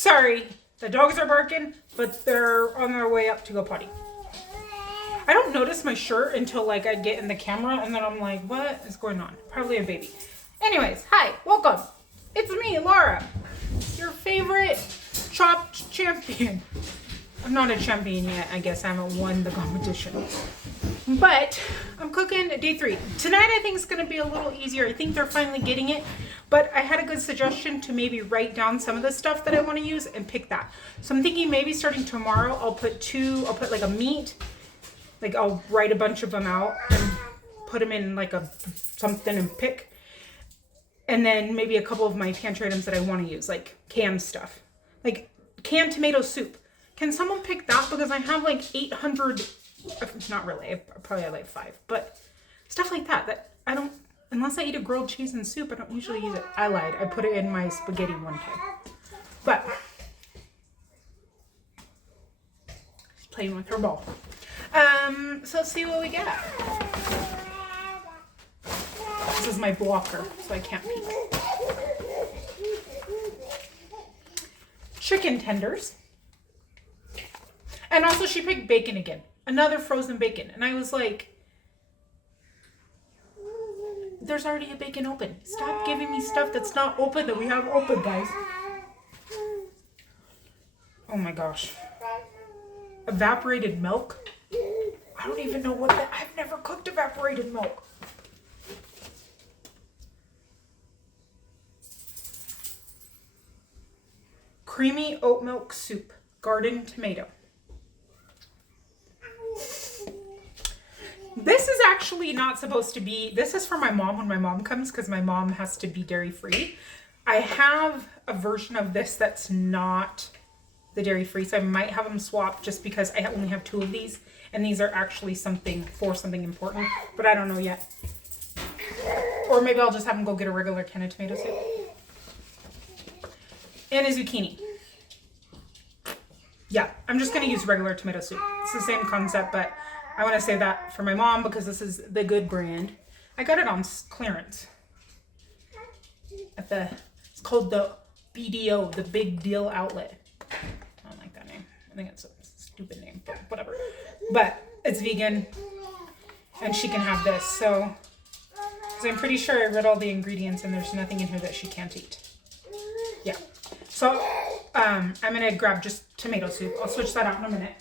Sorry, the dogs are barking, but they're on their way up to go potty. I don't notice my shirt until like I get in the camera and then I'm like, what is going on? Probably a baby. Anyways, hi, welcome. It's me, Laura, your favorite chopped champion. I'm not a champion yet. I guess I haven't won the competition. But I'm cooking day 3. Tonight I think it's going to be a little easier. I think they're finally getting it. But I had a good suggestion to maybe write down some of the stuff that I want to use and pick that. So I'm thinking maybe starting tomorrow I'll put like a meat. Like I'll write a bunch of them out and put them in like a something and pick. And then maybe a couple of my pantry items that I want to use, like canned stuff. Like canned tomato soup. Can someone pick that? Because I have like 800, not really, I probably have like 5, but stuff like that I don't, unless I eat a grilled cheese and soup, I don't usually use it. I lied, I put it in my spaghetti one time. But, just playing with her ball. So let's see what we got. This is my blocker, so I can't peek. Chicken tenders. And also she picked bacon again. Another frozen bacon. And I was like, there's already a bacon open. Stop giving me stuff that's not open that we have open, guys. Oh my gosh. Evaporated milk? I don't even know what that... I've never cooked evaporated milk. Creamy oat milk soup. Garden tomato. This is actually not supposed to be, this is for my mom when my mom comes because my mom has to be dairy free. I have a version of this that's not the dairy free, so I might have them swapped just because I only have 2 of these and these are actually something important, but I don't know yet. Or maybe I'll just have them go get a regular can of tomato soup. And a zucchini. Yeah, I'm just going to use regular tomato soup. It's the same concept, but I want to save that for my mom because this is the good brand. I got it on clearance. It's called the BDO, the Big Deal Outlet. I don't like that name. I think it's a stupid name, but whatever. But it's vegan and she can have this. So, because I'm pretty sure I read all the ingredients and there's nothing in here that she can't eat. Yeah. So, I'm going to grab just tomato soup. I'll switch that out in a minute.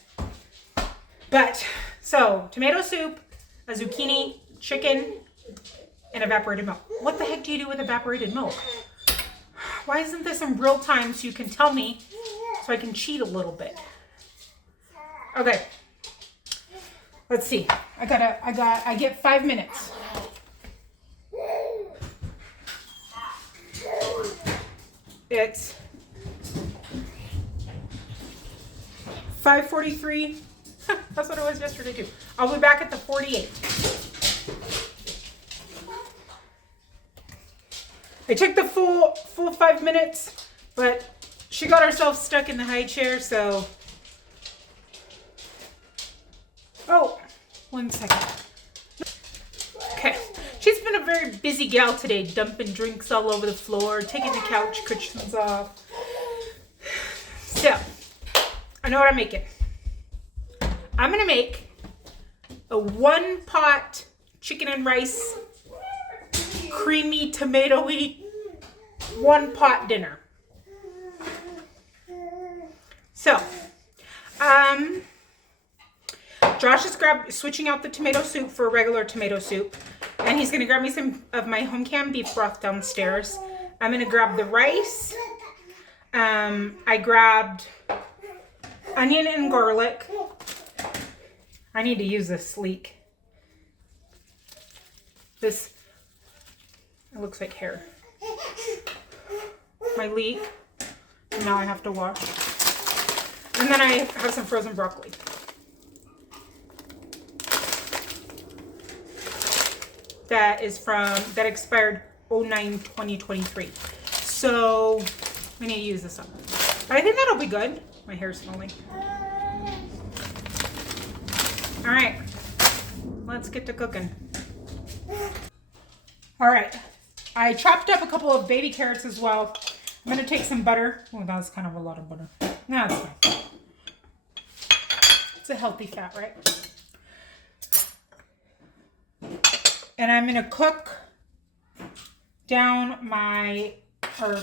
But, so, tomato soup, a zucchini, chicken, and evaporated milk. What the heck do you do with evaporated milk? Why isn't this in real time so you can tell me so I can cheat a little bit? Okay. Let's see. I get 5 minutes. It's 5:43. That's what it was yesterday too. I'll be back at the 48. I took the full 5 minutes, but she got herself stuck in the high chair, so. Oh, 1 second. Okay. She's been a very busy gal today, dumping drinks all over the floor, taking the couch cushions off. So, I know what I'm making. I'm going to make a 1-pot chicken and rice, creamy, tomatoey, 1-pot dinner. So, Josh is switching out the tomato soup for regular tomato soup. And he's going to grab me some of my home canned beef broth downstairs. I'm going to grab the rice. I grabbed onion and garlic. I need to use this sleek. This, it looks like hair. My leek. And now I have to wash. And then I have some frozen broccoli. That expired 09/2023. So we need to use this up. But I think that'll be good. My hair's smelling. All right, let's get to cooking. All right, I chopped up a couple of baby carrots as well. I'm going to take some butter. Oh, that's kind of a lot of butter. No, it's fine. It's a healthy fat, right? And I'm going to cook down my, or,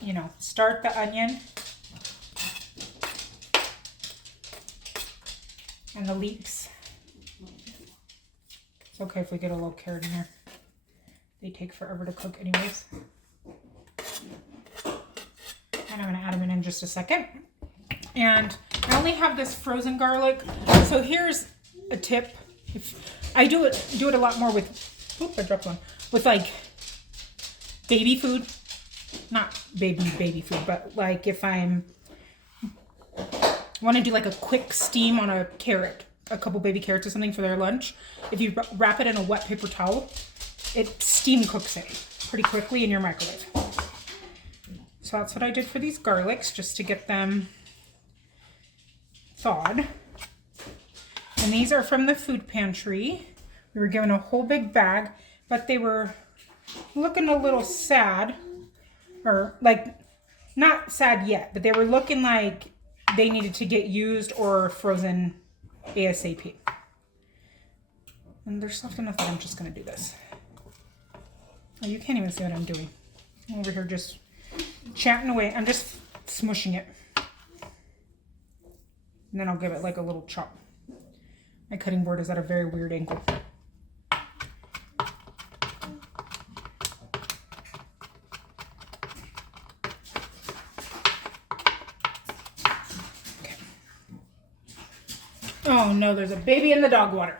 you know, start the onion and the leeks. It's okay if we get a little carrot in here. They take forever to cook anyways. And I'm going to add them in just a second. And I only have this frozen garlic. So here's a tip. If I do it a lot more with, oop, I dropped one. With like baby food. Not baby food, but like if I'm want to do like a quick steam on a carrot, a couple baby carrots or something for their lunch. If you wrap it in a wet paper towel, it steam cooks it pretty quickly in your microwave. So that's what I did for these garlics, just to get them thawed. And these are from the food pantry. We were given a whole big bag, but they were looking a little sad. Or like, not sad yet, but they were looking like they needed to get used or frozen ASAP. And there's soft enough that I'm just going to do this. Oh, you can't even see what I'm doing. I'm over here just chatting away. I'm just smushing it. And then I'll give it like a little chop. My cutting board is at a very weird angle. Okay. Oh no, there's a baby in the dog water.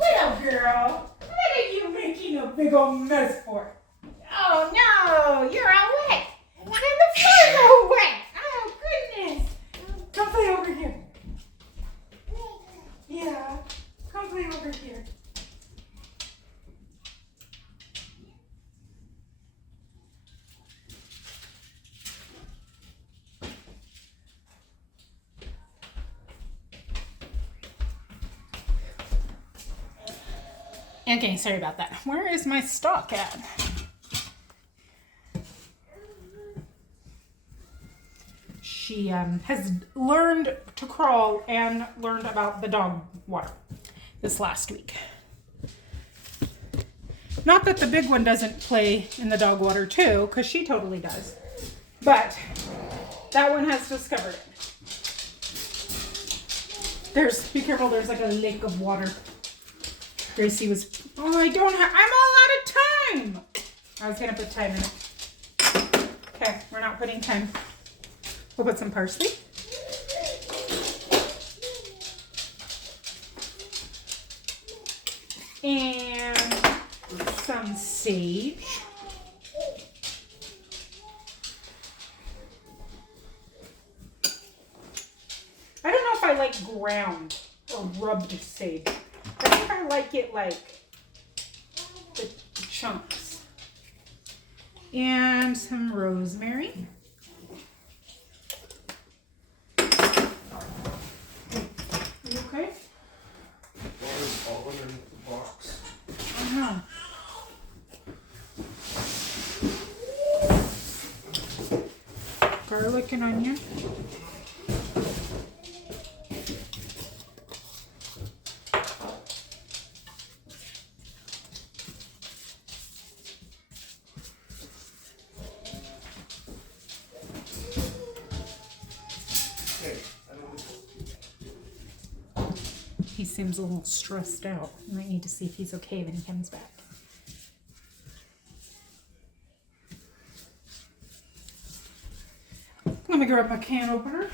Little girl, what are you making a big old mess for? Oh no, you're all wet. And the floor's all wet. Oh goodness. Come play over here. Yeah, come play over here. Okay, sorry about that. Where is my stock at? She has learned to crawl and learned about the dog water this last week. Not that the big one doesn't play in the dog water too, because she totally does. But that one has discovered it. Be careful, there's like a lake of water. Gracie was, I'm all out of time. I was gonna put time in it. Okay, we're not putting time. We'll put some parsley. And some sage. I don't know if I like ground or rubbed sage. I think I like it like the chunks. And some rosemary. Okay. Water's all underneath the box. Uh-huh. Garlic and onion. He seems a little stressed out. You might need to see if he's okay when he comes back. Let me grab my can opener.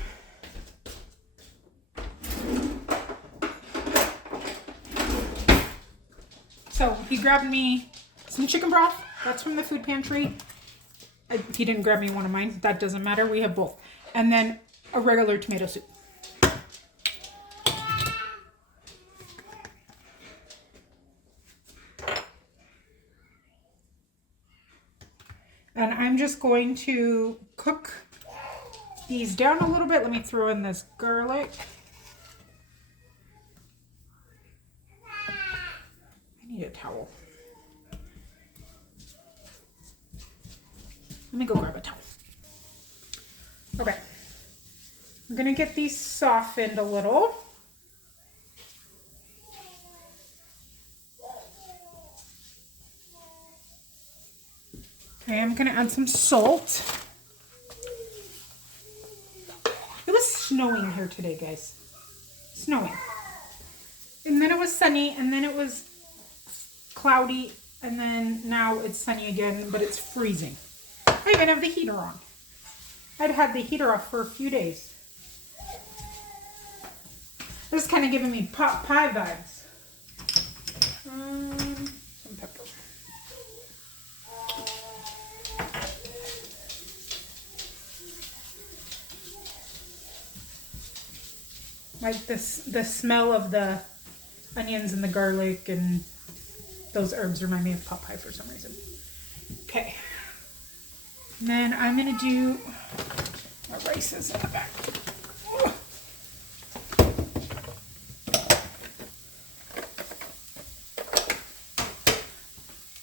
So he grabbed me some chicken broth. That's from the food pantry. He didn't grab me one of mine. That doesn't matter. We have both. And then a regular tomato soup. And I'm just going to cook these down a little bit. Let me throw in this garlic. I need a towel. Let me go grab a towel. Okay. I'm gonna get these softened a little. Okay, I'm gonna add some salt. It was snowing here today, guys. Snowing. And then it was sunny, and then it was cloudy, and then now it's sunny again, but it's freezing. I even have the heater on. I'd had the heater off for a few days. This is kind of giving me pot pie vibes. Some pepper. Like this, the smell of the onions and the garlic and those herbs remind me of pot pie for some reason. Okay. And then I'm gonna do my rice is in the back.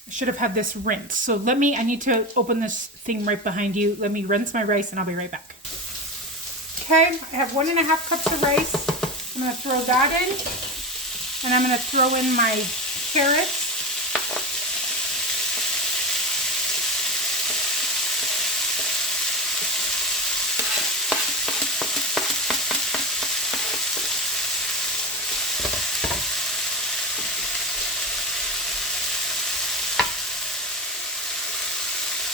I should have had this rinsed. So I need to open this thing right behind you. Let me rinse my rice and I'll be right back. Okay, I have 1.5 cups of rice. I'm gonna throw that in. And I'm gonna throw in my carrots.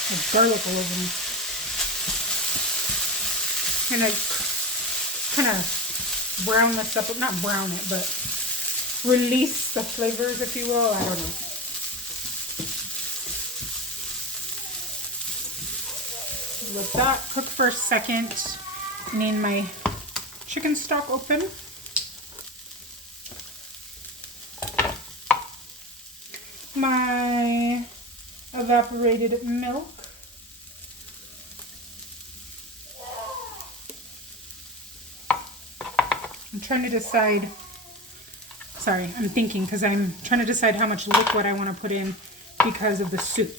There's garlic all over me. And I kind of brown this up, not brown it, but release the flavors, if you will. I don't know. Let that cook for a second. I need my chicken stock open. My evaporated milk. I'm trying to decide, sorry, I'm thinking because I'm trying to decide how much liquid I want to put in because of the soup.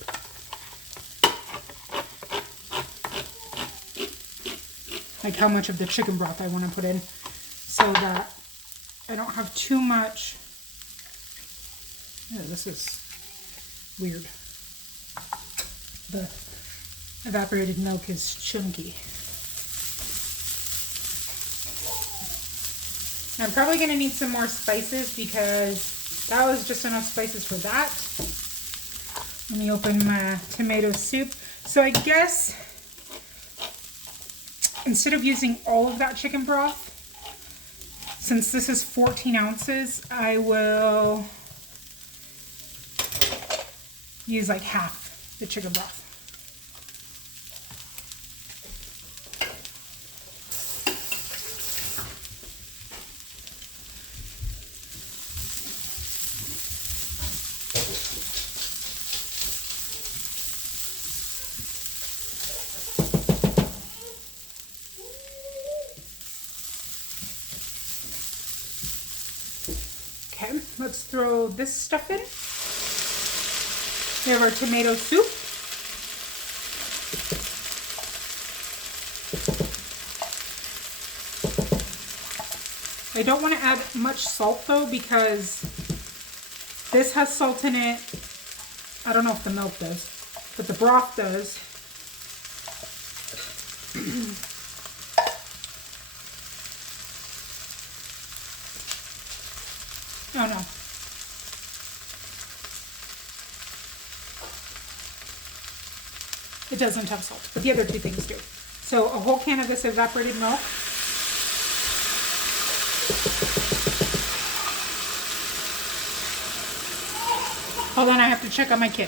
Like how much of the chicken broth I want to put in so that I don't have too much. Yeah, this is weird. The evaporated milk is chunky. I'm probably going to need some more spices because that was just enough spices for that. Let me open my tomato soup. So I guess instead of using all of that chicken broth, since this is 14 ounces, I will use like half the chicken broth. Okay, let's throw this stuff in. We have our tomato soup. I don't want to add much salt though because this has salt in it. I don't know if the milk does, but the broth does. Oh no. It doesn't have salt, but the other two things do. So a whole can of this evaporated milk. Hold on, I have to check on my kid.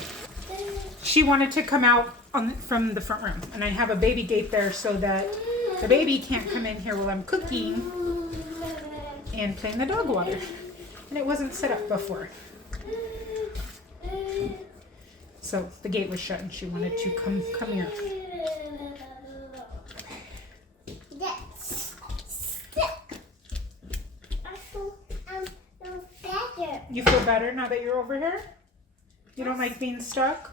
She wanted to come out from the front room, and I have a baby gate there so that the baby can't come in here while I'm cooking and play in the dog water. And it wasn't set up before. So the gate was shut and she wanted to come here. You feel better now that you're over here? You don't like being stuck?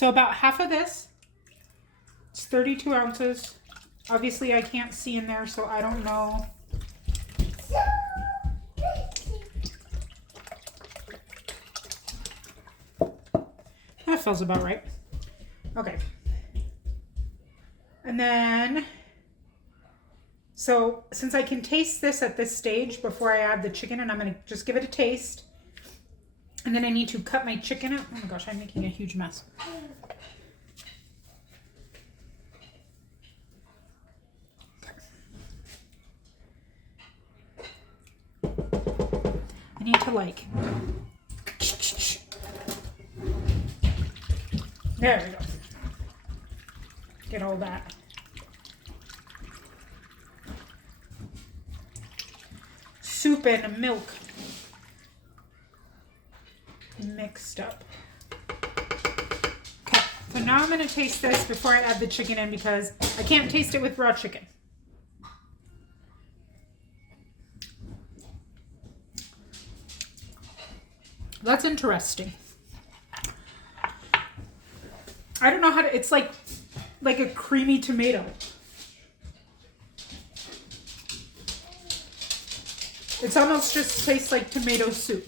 So about half of this. It's 32 ounces. Obviously I can't see in there, so I don't know. That feels about right. Okay. And then, so since I can taste this at this stage before I add the chicken, and I'm going to just give it a taste. And then I need to cut my chicken up. Oh my gosh, I'm making a huge mess. I need to like, there we go. Get all that. Soup and milk mixed up. Okay, so now I'm going to taste this before I add the chicken in because I can't taste it with raw chicken. That's interesting. I don't know how to, it's like a creamy tomato. It's almost just tastes like tomato soup.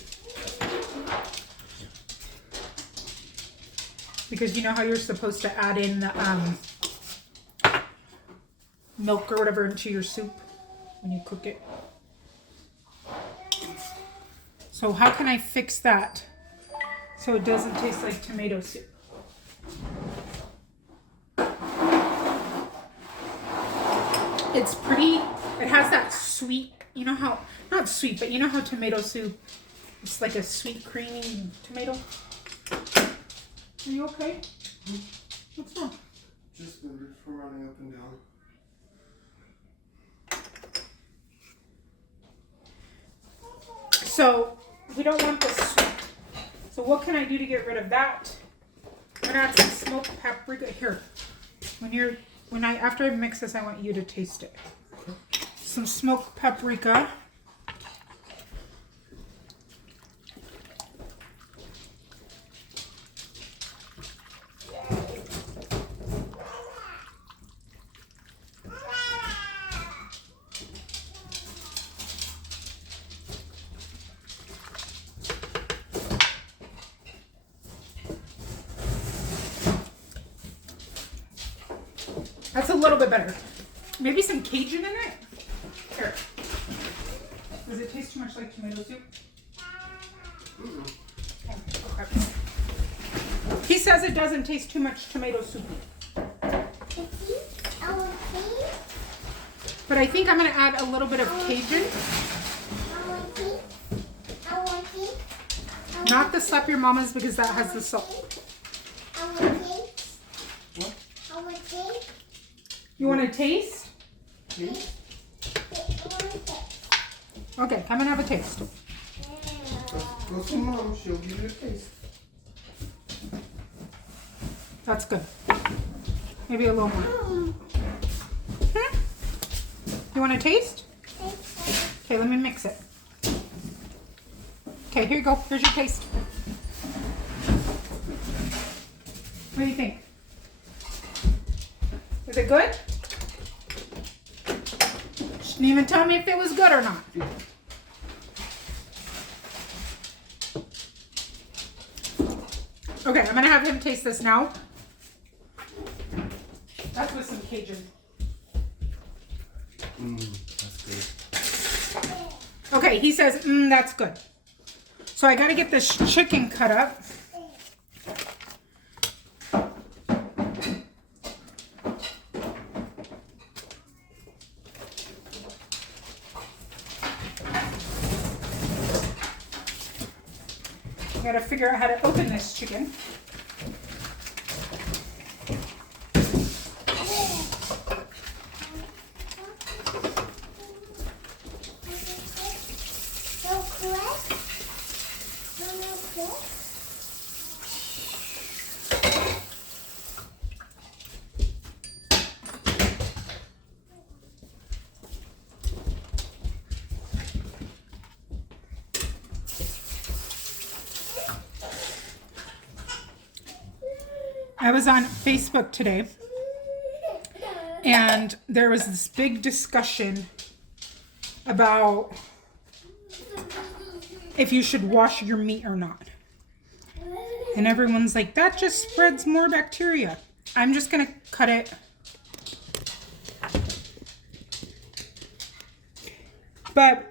Because you know how you're supposed to add in the milk or whatever into your soup when you cook it. So how can I fix that so it doesn't taste like tomato soup? It's pretty, it has that sweet, you know how, not sweet, but you know how tomato soup, it's like a sweet creamy tomato? Are you okay? What's wrong? Just the roof from running up and down. So we don't want this sweet. So what can I do to get rid of that? I'm gonna add some smoked paprika here. After I mix this, I want you to taste it. Some smoked paprika. That's a little bit better. Maybe some Cajun in it? Here. Does it taste too much like tomato soup? Mm-mm. Oh, okay. He says it doesn't taste too much tomato soupy. But I think I'm going to add a little bit of Cajun. Not the slap your mamas because that has the salt. What? You want to taste? Taste? Okay, I'm going to have a taste. Go see Mom, she'll give you a taste. That's good. Maybe a little more. You want to taste? Okay, let me mix it. Okay, here you go. Here's your taste. What do you think? Is it good? She didn't even tell me if it was good or not. Okay, I'm gonna have him taste this now. That's with some Cajun. That's good. Okay, he says, that's good. So I gotta get this chicken cut up. I gotta figure out how to open this chicken. I was on Facebook today, and there was this big discussion about if you should wash your meat or not. And everyone's like, that just spreads more bacteria. I'm just going to cut it. But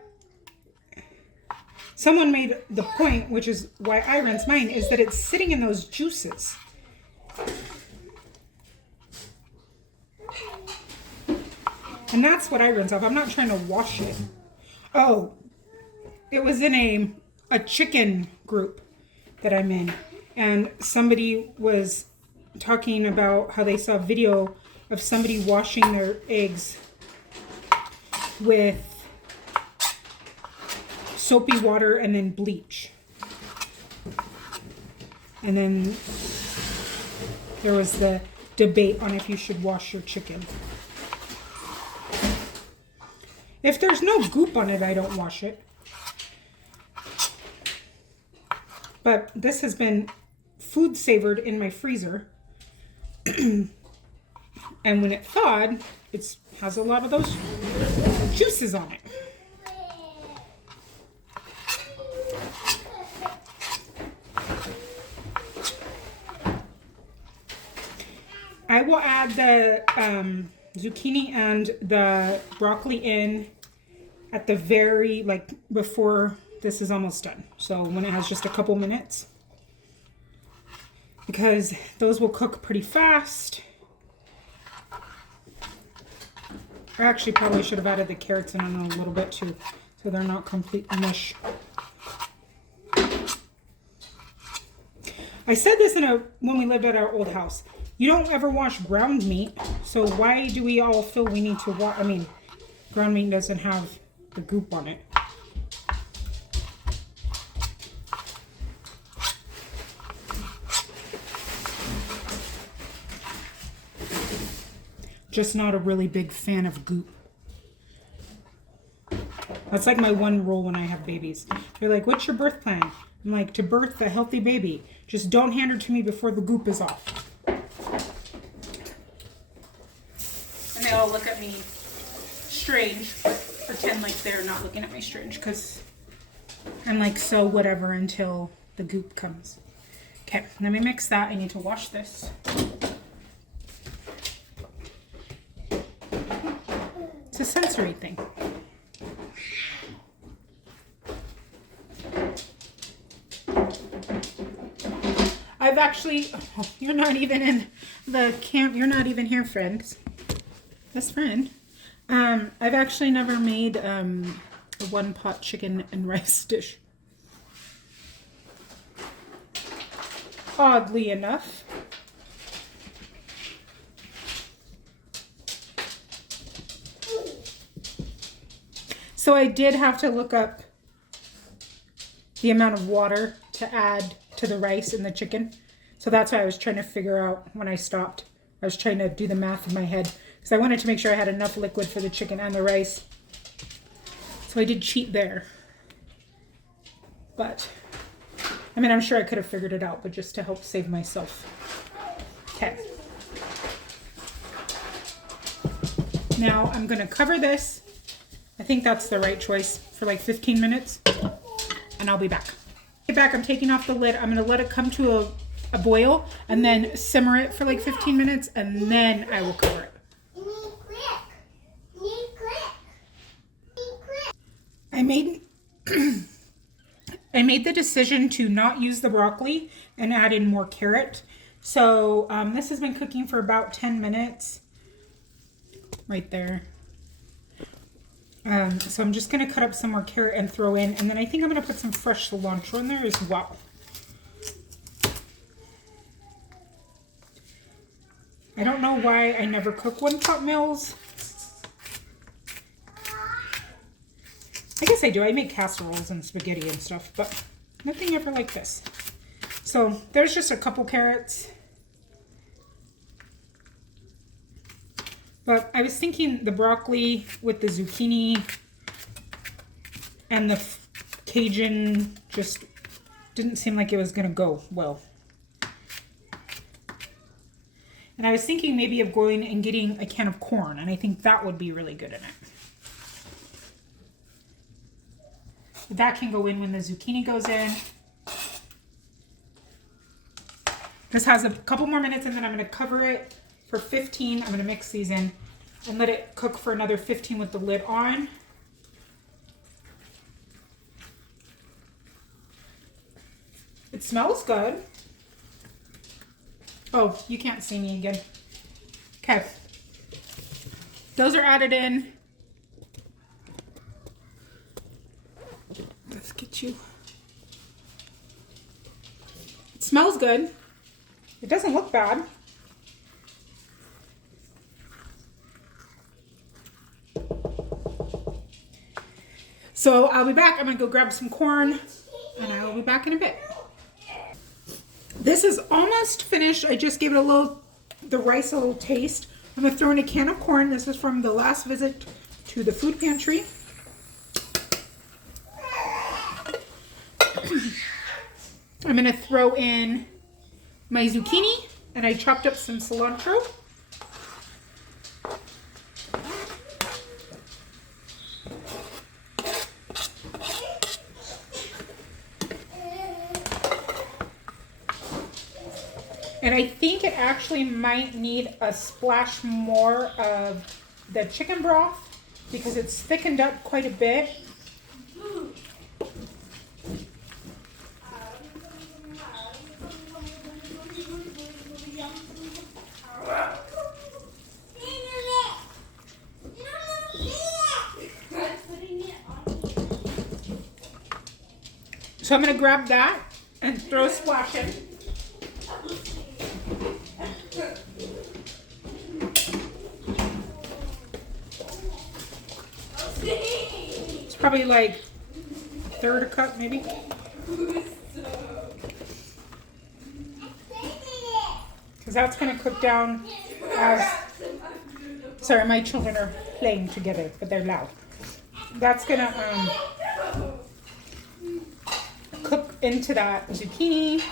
someone made the point, which is why I rinse mine, is that it's sitting in those juices. And that's what I rinse off. I'm not trying to wash it. Oh, it was in a chicken group that I'm in. And somebody was talking about how they saw a video of somebody washing their eggs with soapy water and then bleach. And then there was the debate on if you should wash your chicken. If there's no goop on it, I don't wash it. But this has been food savored in my freezer. And when it thawed, it has a lot of those juices on it. I will add the zucchini and the broccoli in at the very, before this is almost done. So when it has just a couple minutes. Because those will cook pretty fast. I actually probably should have added the carrots in a little bit too, so they're not complete mush. I said this when we lived at our old house. You don't ever wash ground meat, so why do we all feel we need to wash? I mean, ground meat doesn't have the goop on it. Just not a really big fan of goop. That's like my one rule when I have babies. They're like, what's your birth plan? I'm like, to birth a healthy baby. Just don't hand her to me before the goop is off. And they all look at me strange, but pretend like they're not looking at me strange because I'm like, so whatever until the goop comes. Okay, let me mix that. I need to wash this. It's a sensory thing. I've actually, you're not even in the camp, you're not even here, friends. Best friend. I've actually never made a one-pot chicken and rice dish. Oddly enough. So I did have to look up the amount of water to add to the rice and the chicken. So that's why I was trying to figure out when I stopped. I was trying to do the math in my head because I wanted to make sure I had enough liquid for the chicken and the rice. So I did cheat there. But, I mean, I'm sure I could have figured it out, but just to help save myself. Okay. Now I'm going to cover this. I think that's the right choice for like 15 minutes. And I'll be back. Get back, I'm taking off the lid. I'm going to let it come to a boil and then simmer it for like 15 minutes and then I will cover it. I made the decision to not use the broccoli and add in more carrot. So this has been cooking for about 10 minutes. Right there. So I'm just going to cut up some more carrot and throw in. And then I think I'm going to put some fresh cilantro in there as well. I don't know why I never cook one-pot meals. I guess I do. I make casseroles and spaghetti and stuff, but nothing ever like this. So there's just a couple carrots. But I was thinking the broccoli with the zucchini and the Cajun just didn't seem like it was going to go well. And I was thinking maybe of going and getting a can of corn, and I think that would be really good in it. That can go in when the zucchini goes in. This has a couple more minutes, and then I'm going to cover it for 15. I'm going to mix these in and let it cook for another 15 with the lid on. It smells good. Oh, you can't see me again. Okay. Those are added in. Let's get you. It smells good. It doesn't look bad. So I'll be back. I'm gonna go grab some corn and I will be back in a bit. This is almost finished. I just gave it the rice a little taste. I'm gonna throw in a can of corn. This is from the last visit to the food pantry. I'm gonna throw in my zucchini, and I chopped up some cilantro. And I think it actually might need a splash more of the chicken broth because it's thickened up quite a bit. So I'm going to grab that and throw a splash in. It's probably like a third a cup maybe. Because that's going to cook down as... Sorry, my children are playing together, but they're loud. That's going to cook into that zucchini.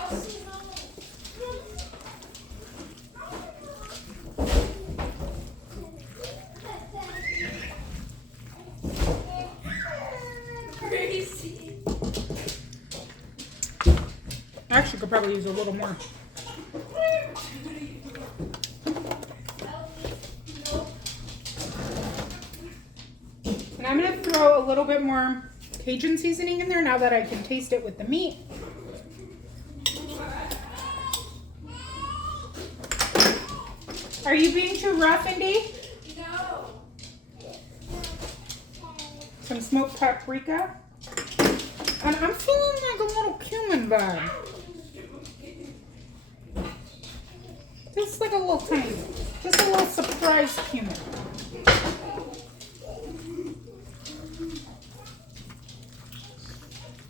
Actually, could probably use a little more. And I'm going to throw a little bit more Cajun seasoning in there now that I can taste it with the meat. Are you being too rough, Indy? No. Some smoked paprika. And I'm feeling like a little cumin vibe. Just like a little tiny, just a little surprise cumin.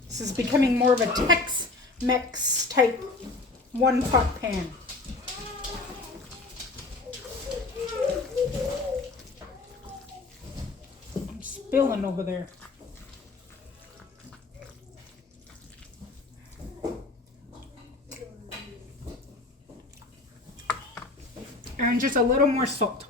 This is becoming more of a Tex-Mex type one-pot pan. I'm spilling over there. And just a little more salt.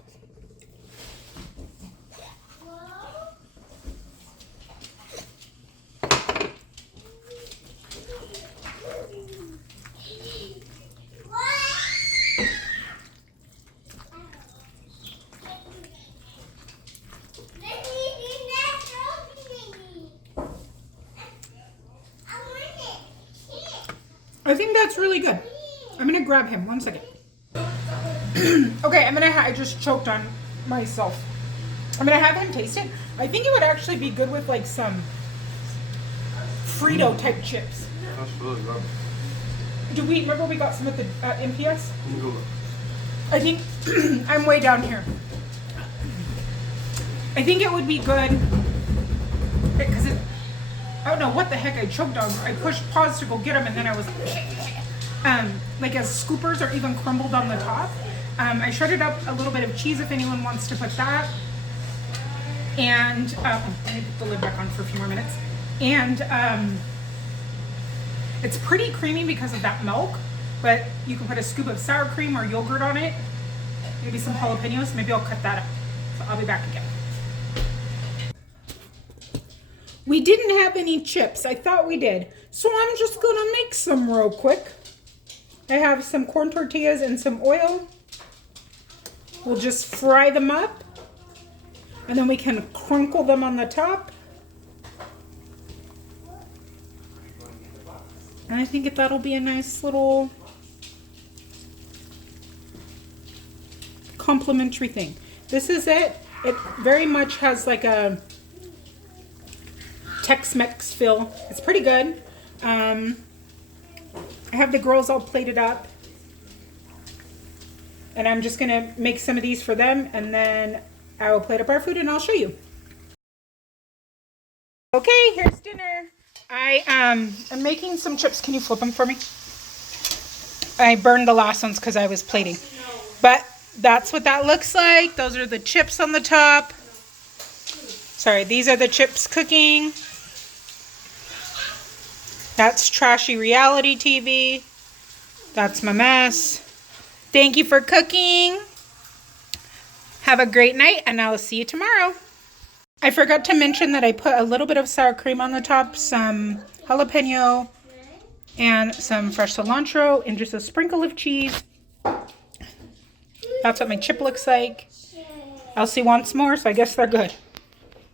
I think that's really good. I'm gonna grab him 1 second. Okay, I just choked on myself. I'm gonna have him taste it. I think it would actually be good with like some Frito type chips. That's really good. Remember we got some at the MPS? I think I'm way down here. I think it would be good because I don't know what the heck I choked on. I pushed pause to go get them, and then I was like as scoopers or even crumbled on the top. I shredded up a little bit of cheese if anyone wants to put that. And let me put the lid back on for a few more minutes. And it's pretty creamy because of that milk, but you can put a scoop of sour cream or yogurt on it. Maybe some jalapenos. Maybe I'll cut that up. So I'll be back again. We didn't have any chips. I thought we did. So I'm just gonna make some real quick. I have some corn tortillas and some oil. We'll just fry them up. And then we can crinkle them on the top. And I think that'll be a nice little complimentary thing. This is it. It very much has like a Tex-Mex feel. It's pretty good. I have the girls all plated up. And I'm just going to make some of these for them. And then I will plate up our food and I'll show you. Okay, here's dinner. I am making some chips. Can you flip them for me? I burned the last ones because I was plating. But that's what that looks like. Those are the chips on the top. Sorry, these are the chips cooking. That's trashy reality TV. That's my mess. Thank you for cooking. Have a great night, and I'll see you tomorrow. I forgot to mention that I put a little bit of sour cream on the top, some jalapeno, and some fresh cilantro, and just a sprinkle of cheese. That's what my chip looks like. Elsie wants more, so I guess they're good.